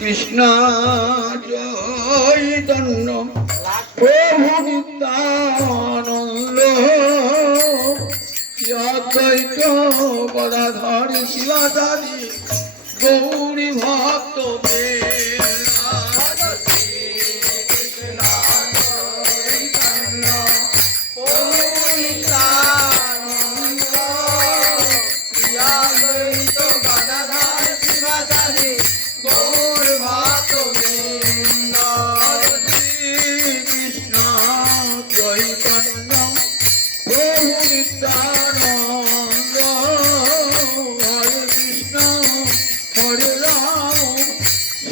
কৃষ্ণ চৈতন্য প্রভু নিত্যানন্দ অদ্বৈত পদাধর শিবাচারি গৌরী ভক্ত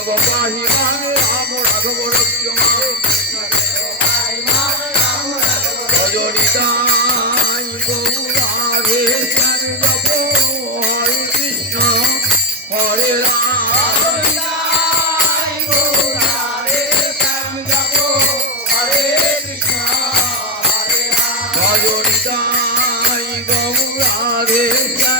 কেশব পাহি মা রাম রাঘব রাম রাঘব ভজনিতাই গৌরাধে শ্যাম জপ হরে কৃষ্ণ হরে রাম ভজনিতাই গৌরাধে শ্যাম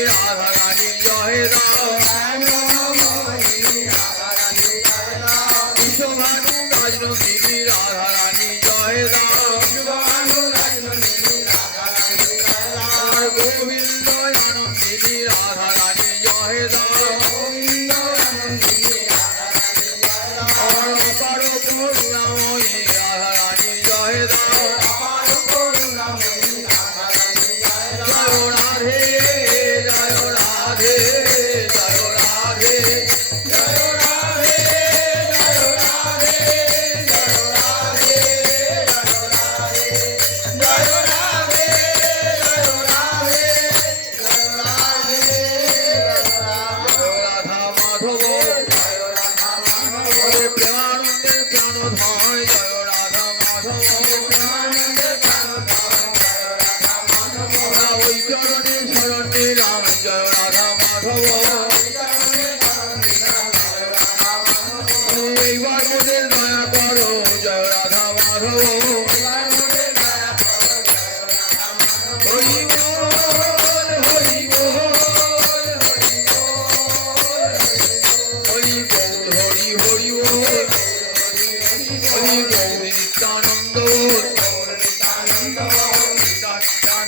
রাধা রানী জয় মোহিনী চরণে শরণে রাম জয় রাধা মাধব এইবার মোদের দয়া করো জয় রাধা মাধব Thank you.